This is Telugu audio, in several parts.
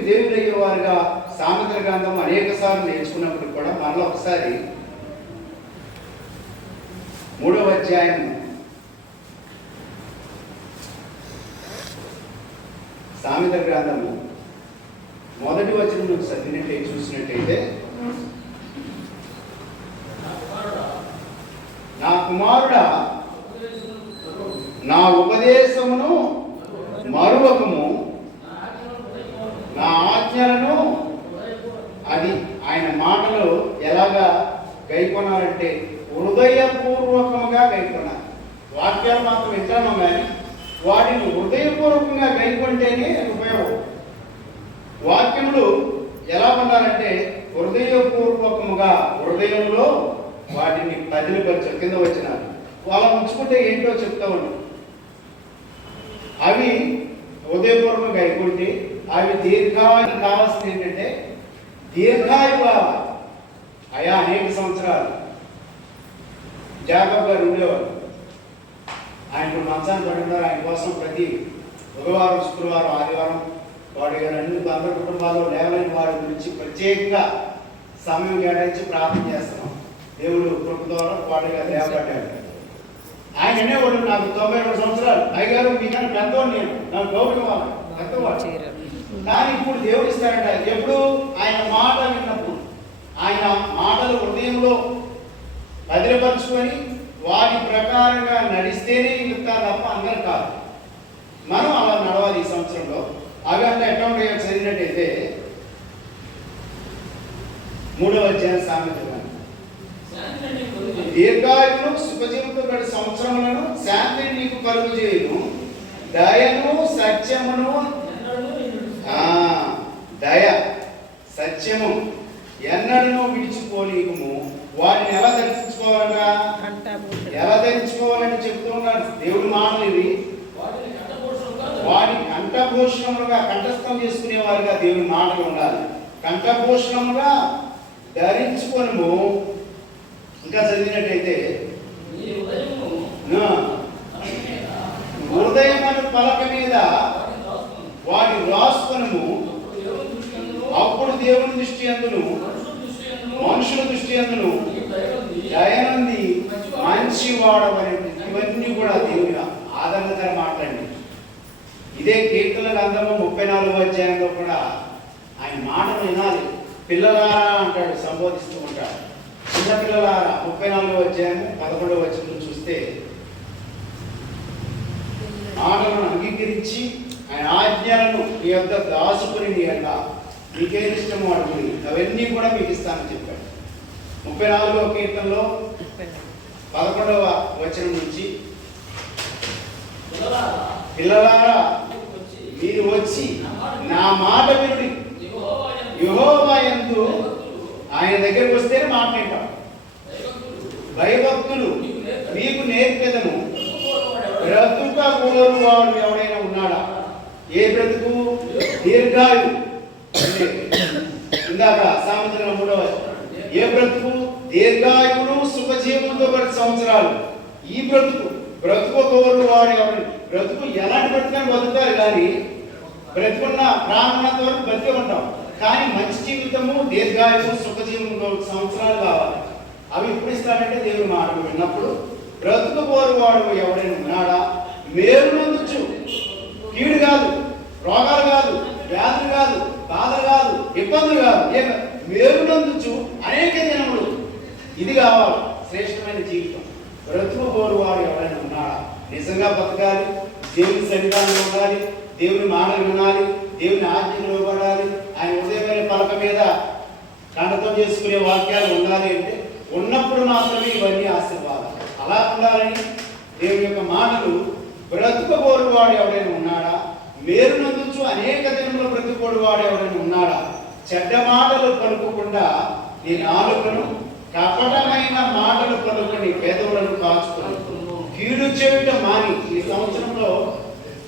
విధేయులయ్యే వారుగా సామెతల గ్రంథం అనేక సార్లు నేర్చుకున్నప్పుడు కూడా మరలా ఒకసారి మూడవ అధ్యాయం సామెత గ్రంథము. మొదటి వచనం చదివినట్టే చూసినట్టయితే నా కుమారుడా నా ఉపదేశమును మరువకము నా ఆజ్ఞలను అది ఆయన మాటలు ఎలాగా గైకొనాలంటే హృదయపూర్వకంగా గైకొనాలి వాక్యాలు మాత్రం వింటాను కానీ వాటిని హృదయపూర్వకంగా గైకొంటేనే ఉపయోగం. వాక్యములు ఎలా ఉండాలంటే హృదయపూర్వకముగా హృదయంలో వాటిని పదిలిపరచు కింద వచ్చిన వాళ్ళ ఉంచుకుంటే ఏంటో చెప్తా ఉన్నాం అవి హృదయపూర్వకంగా గైకుంటే అవి దీర్ఘాయువు కావాల్సింది ఏంటంటే దీర్ఘాయువు కావాలి. అయా అనేక సంవత్సరాలు. జాగ్రత్తగా ఉండేవాళ్ళు. ఆయన మంచాన్ని పడి ఆయన కోసం ప్రతి బుధవారం శుక్రవారం ఆదివారం వాడి అన్ని అందరి కుటుంబాల్లో లేవలేని వారి గురించి ప్రత్యేకంగా సమయం కేటాయించి ప్రార్థన చేస్తున్నాం. దేవుడు కృప ద్వారా వాడి లేవబడ్డాడు. ఆయన అనేవాడు నాకు తొంభై రెండు సంవత్సరాలు. అయ్యగారు మీకన్నా పెద్దవాడు నేను. నాకు గౌరవం పెద్దవాడు. కానీ ఇప్పుడు దేవుడు ఇస్తాడంట ఎప్పుడు ఆయన మాట విన్నప్పుడు ఆయన మాటలు హృదయంలో భద్రపరుచుకొని ప్రకారంగా నడిస్తేనే ఇస్తారు తప్ప అందరు కాదు. మనం అలా నడవాలి ఈ సంవత్సరంలో. అవి అంతా ఎట్లా ఉంటాయో చదివినట్టయితే మూడవ అధ్యాయం సామెత దీర్ఘాయువును సుఖజీవుతో గడి సంవత్సరములను శాంతిని నీకు కలుగు చేయను. దయను సత్యమును ఆ, దయ సత్యము ఎన్నడను విడిచిపోలేకము వాటిని ఎలా దర్శించుకోవాలన్నా ఎలా ధరించుకోవాలని చెప్తూ ఉన్నాడు దేవుడి మాటలు ఇవి. వాడి కంఠభూషణములుగా కంఠస్థం చేసుకునే వారిగా దేవుని మాటలు ఉండాలి. కంఠభూషణముగా ధరించుకొనుము. ఇంకా చదివినట్టయితే నా హృదయం అను పలక మీద వాడి రాసుకొనుము అప్పుడు దేవుని దృష్టి అందును. మనుషుల దృష్టి అందును. మంచి వాడవని ఇవన్నీ కూడా దేవుని ఆదరణకర మాటలండి ఇదే కీర్తన గ్రంథము ముప్పై నాలుగో అధ్యాయంలో కూడా ఆయన మాట వినాలి. పిల్లలారా అంటాడు సంబోధిస్తూ ఉంటాడు. చిన్నపిల్లలారా ముప్పై నాలుగో అధ్యాయము పదకొండవ వచ్చిన చూస్తే మాటలను అంగీకరించి ఆయన ఆజ్ఞలను మీ యొక్క దాసుకుని నీ యొక్క మీకే ఇష్టము అడుగుని అవన్నీ కూడా మీకు ఇస్తానని చెప్పాడు. ముప్పై నాలుగో కీర్తనలో పదకొండవ వచనం నుంచి పిల్లలారా మీరు వచ్చి నా మాట వినుడి. యెహోవా యందు. ఆయన దగ్గరికి వస్తేనే మాట వింటాం భయభక్తులు మీకు నేర్పెదను. బ్రతుక కోరు వాడు ఎవడైనా ఉన్నాడా? ఏ బ్రతుకు? దీర్ఘాయు ఇందాక సామెతల మూడవ ఏ బ్రతుకు? పది సంవత్సరాలు. ఈ బ్రతుకు బ్రతుకు కోరు వాడు బ్రతుకు ఎలాంటి బ్రతుకని బతుకుతారు కానీ బ్రతుకున్న ప్రాణంత వరకు బ్రతికే ఉంటాం. కానీ మంచి జీవితము దీర్ఘాయువు సుఖజీవం సంవత్సరాలు కావాలి. అవి ఎప్పుడు ఇస్తాడంటే దేవుని మాటలు విన్నప్పుడు బ్రతుకు వాడు ఎవడైనా ఉన్నాడా? మేలు నందుచు కీడు కాదు రోగాలు కాదు వ్యాధులు కాదు బాధలు కాదు ఇబ్బందులు కాదు. ఏ మేలు నందుచు అనేక దినములు. ఇది కావాలి. శ్రేష్టమైన జీవితం. బ్రతుకు వాడు ఎవరైనా ఉన్నాడా నిజంగా బతకాలి దేవుని సన్నిధానం ఉండాలి దేవుని మాటలు వినాలి దేవుని ఆజ్ఞలు ఇవ్వబడాలి ఆయన ఉదయమైన పలక మీద కండతం చేసుకునే వాక్యాలు ఉండాలి అంటే ఉన్నప్పుడు మాత్రమే ఇవన్నీ ఆశీర్వాదాలు అలా ఉండాలని దేవుని యొక్క మాటలు బ్రతుకోడు వాడు ఎవరైనా ఉన్నాడా మేరు నందుచు అనేక దినములు బ్రతుకోడు వాడు ఎవరైనా ఉన్నాడా చెడ్డ మాటలు పలుకోకుండా నేను నాలుకను కపటమైన మాటలు పలుకని పేదవులను కాచుకుని కీడు చేయుట మాని ఈ సంవత్సరంలో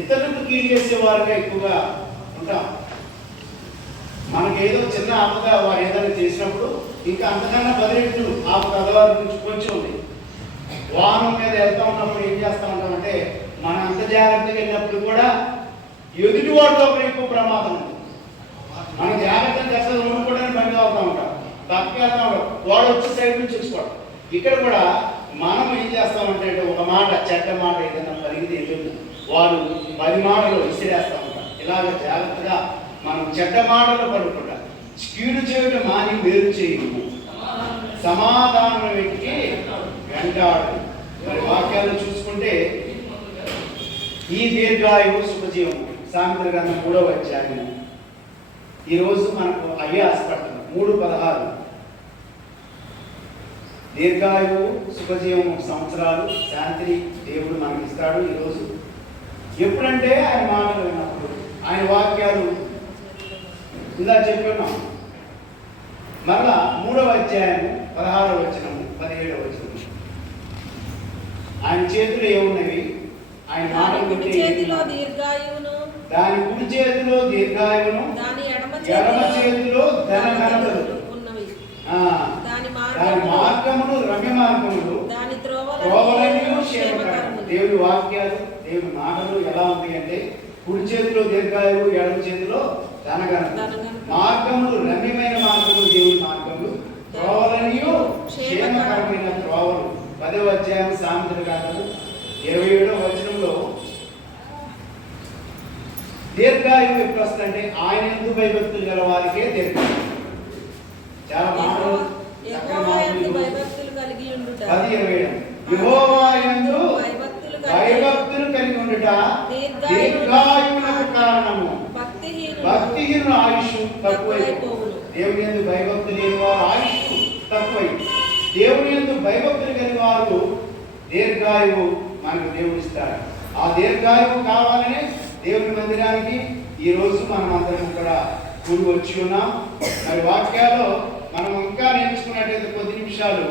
ఇతరులకు కీడు చేసే వారిగా ఎక్కువగా ఉంటాం. మనకి ఏదో చిన్న ఆపద వారు ఏదైనా చేసినప్పుడు ఇంకా అంతకన్నా పదిరెట్లు ఆపద అదవారి నుంచి కొంచెం ఉంది. వాహనం మీద వెళ్తా ఉన్నప్పుడు ఏం చేస్తా ఉంటామంటే మనం అంత జాగ్రత్తగా వెళ్ళినప్పుడు కూడా ఎదుటి వాడితో ఎక్కువ ప్రమాదం ఉంది. వెళ్తాం వాడు వచ్చి సైడ్ నుంచి చూసుకోవడం. ఇక్కడ కూడా మనం ఏం చేస్తామంటే ఒక మాట చెడ్డ మాట ఏదైనా పరిగితే ఎదురు వారు పది మాటలు విసిరేస్తా ఉంటారు. ఇలాగ జాగ్రత్తగా మనం చెడ్డ మాటలు పడుకుంటా. స్కీడు చేయడం మాని వేరు చేయము. సమాధానం వ్యక్తికి వెంటాడు. మరి వాక్యాలు చూసుకుంటే ఈ దీర్ఘాయువు సుఖజీవం. సామెతల గ్రంథం మూడవ అధ్యాయం ఈరోజు మనకు అయ్యే ఆశపడుతుంది మూడు పదహారు. దీర్ఘాయువు సుఖజీవం సంవత్సరాలు శాంతిని దేవుడు మనకి ఇస్తాడు ఈరోజు. ఎప్పుడంటే ఆయన మాటలు విన్నప్పుడు ఆయన వాక్యాలు ఇందా చెప్పుకున్నాం మరలా మూడవ అధ్యాయం పదహారవ వచనము పదిహేడవ వచనము. ఆయన చేతులు ఏమున్నవి? ఆయన మాటలు దాని కుడి చేతిలో దీర్ఘాయువును ఎడమ చేతిలో ధన ఆ, దాని మార్గములు రమ్య మార్గములు. దాని త్రోవలన్నీ త్రోవలన్నీ క్షేమకరం క్షేమకరములు. దేవుని వాక్యాలు దేవుని మాటలు ఎలా ఉంటాయి అంటే కుడి చేతిలో దీర్ఘాయువు ఎడమ చేతిలో ధనగణం. మార్గములు రమ్యమైన మార్గములు దేవుని మార్గములు. త్రోవలన్నీ క్షేమకరమైన త్రోవలు. పదవ అధ్యాయం సామెతల గ్రంథము ఇరవై ఏడవ వచనంలో దీర్ఘాయువు ఎప్పుడు వస్తుందంటే ఆయన ఎందుకు భయభక్తులు గల వారికే దీర్ఘాయువు చాలా మాటలు భయభక్తులు కలిగి ఉండుట? పది ఇరవై భయభక్తులు కలిగి భయభక్తులు దీర్ఘాయువునకు కారణము. భక్తిహీనులు భక్తిహీనుల ఆయుష్ తక్కువై. తక్కువైపోవును. దేవుని యందు భయభక్తి లేని వారు ఆయుష్ తక్కువై. దేవుని యందు భయభక్తులు కలిగిన వారు దీర్ఘాయువు మనకు దేవుడు ఇస్తాడు ఆ దీర్ఘాయువు కావాలనే దేవుని మందిరానికి ఈ రోజు మనం అందరం కూడా కూడి వచ్చి ఉన్నాం. మరి వాక్యాల్లో మనం ఇంకా నేర్చుకున్నట్టయితే కొద్ది నిమిషాలు.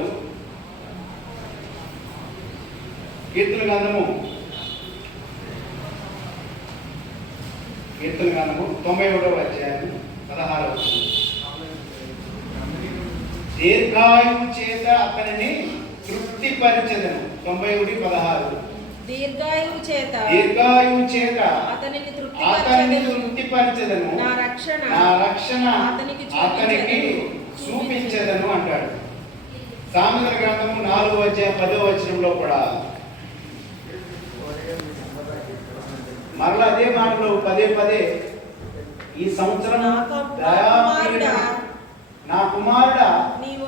కీర్తన గంధము కీర్తన గంధము తొంభై ఒకటవ అధ్యాయం పదహారవ దీర్ఘాయువు చేత అతనిని తృప్తిపరిచదను. తొంభై ఒకటి పదహారు. దీర్ఘాయువు చేత దీర్ఘాయువు చేత అతనిని అతనిని తృప్తిపరచెదను. నా రక్షణ నా రక్షణ అతనికి అతనికి చూపించెదను. అంటాడు సామెతల గ్రంథము నాలుగో అధ్యాయం పదో వచనంలో కూడా మరలా అదే మాటలో పదే పదే ఈ సంవత్సరం నా కుమారుడా, నీవు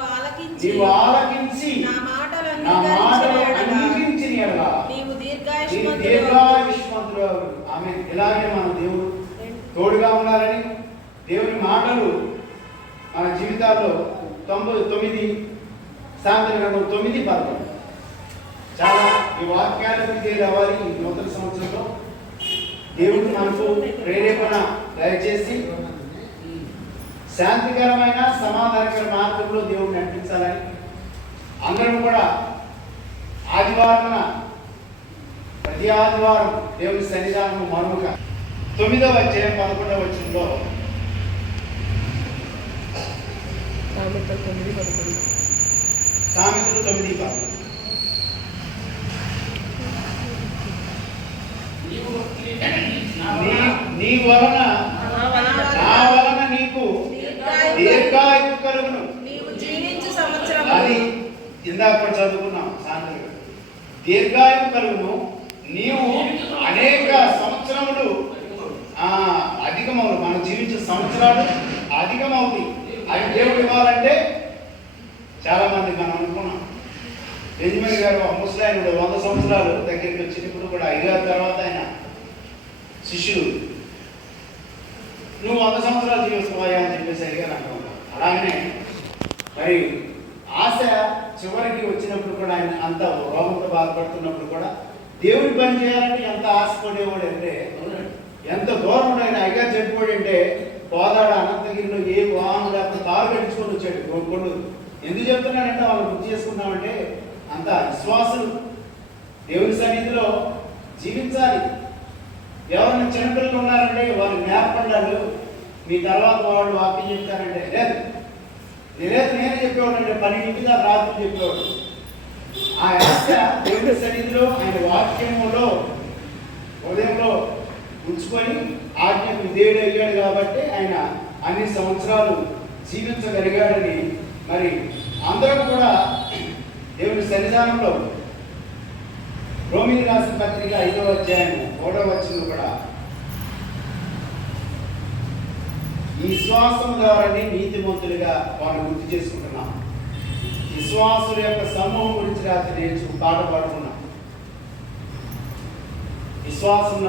ఆలకించి నా మాటలు నా మాటలు అంగీకరించిన ఎడల అంగీకరించిన ఎడల నీవు నీ దీర్ఘాయుష్మంతుడు దీర్ఘాయుష్మంతుడు ఆమె ఇలాగే మన దేవుడు తోడుగా ఉండాలని దేవుని మాటలు మన జీవితాల్లో తొంభై తొమ్మిది సాయంత్రం తొమ్మిది పదకొండు. చాలా ఈ వాక్యాలకు తేలవ్వాలి ఈ నూతన సంవత్సరంలో. దేవుడు మనకు ప్రేరేపణ దయచేసి శాంతికరమైన సమాధానకర మార్గంలో దేవుడిని నడిపించాలని అందరం కూడా ఆదివారం ప్రతి ఆదివారం దేవుని సన్నిధానం మరొక తొమ్మిదవ అధ్యాయం పదకొండవ వచనంలో సామెతలు తొమ్మిది పదకొండు. నీ నీ వలన నా వలన నీకు దీర్ఘాయు కలుగును. నీవు జీవించు సంవత్సరం అది ఇందాక చదువుకున్నాం సాయంత్రం దీర్ఘాయు కలుగును. నీవు అనేక సంవత్సరములు అధికమవును. మనం జీవించే సంవత్సరాలు అధికమవుతాయి. అది దేవుడు ఇవ్వాలంటే చాలా మంది మనం అనుకున్నాం. బెంజమిన్ గారు ముసలాయనుడు వంద సంవత్సరాలు దగ్గరికి వచ్చినప్పుడు కూడా అయ్యారు తర్వాత ఆయన శిష్యుడు. నువ్వు వంద సంవత్సరాలు జీవిస్తావా అని చెప్పేసి అడిగారు అంటాం అలాగనే మరి ఆశ చివరికి వచ్చినప్పుడు కూడా ఆయన అంత రోగంతో బాధపడుతున్నప్పుడు కూడా దేవుడి పని చేయాలని ఎంత ఆశపడేవాడు అంటే ఎంత దూరం ఆయన అయ్యగా చెప్పాడు అంటే పోదాడు అనంతగిరిలో ఏ వాహనం లేకపోతే కారు కట్టించుకొని వచ్చాడు కోరుకోండు ఎందుకు చెప్తున్నాడంటే వాళ్ళు గుర్తు చేసుకున్నామంటే అంత విశ్వాసం దేవుని సన్నిధిలో జీవించాలి. ఎవరైనా చిన్నపిల్లలు ఉన్నారంటే వారు జ్ఞాపకాలు మీ తర్వాత వాళ్ళు వాక్యం చెప్తారంటే లేదు. లేదు నేను చెప్పేవాడు అంటే పన్నెండింటి దాకా రాత్రి చెప్పేవాడు. ఆ ఆశ దేవుని సన్నిధిలో ఆయన వాక్యములో ఉదయంలో ఉంచుకొని ఆజ్ఞకు దేవుడు అయ్యాడు కాబట్టి ఆయన అన్ని సంవత్సరాలు జీవించగలిగాడని మరి అందరం కూడా దేవుని సన్నిధానంలో రోమిని రాసిన పత్రిక ఐదవ అధ్యాయం మూడవ వచ్చింది కూడా విశ్వాసం ద్వారానే నీతిమంతులుగా వారు గుర్తు చేసుకుంటున్నాం. విశ్వాసుల యొక్క సమూహం గురించి రాత్రి నేర్చు పాట పాడుకున్నాం. విశ్వాసం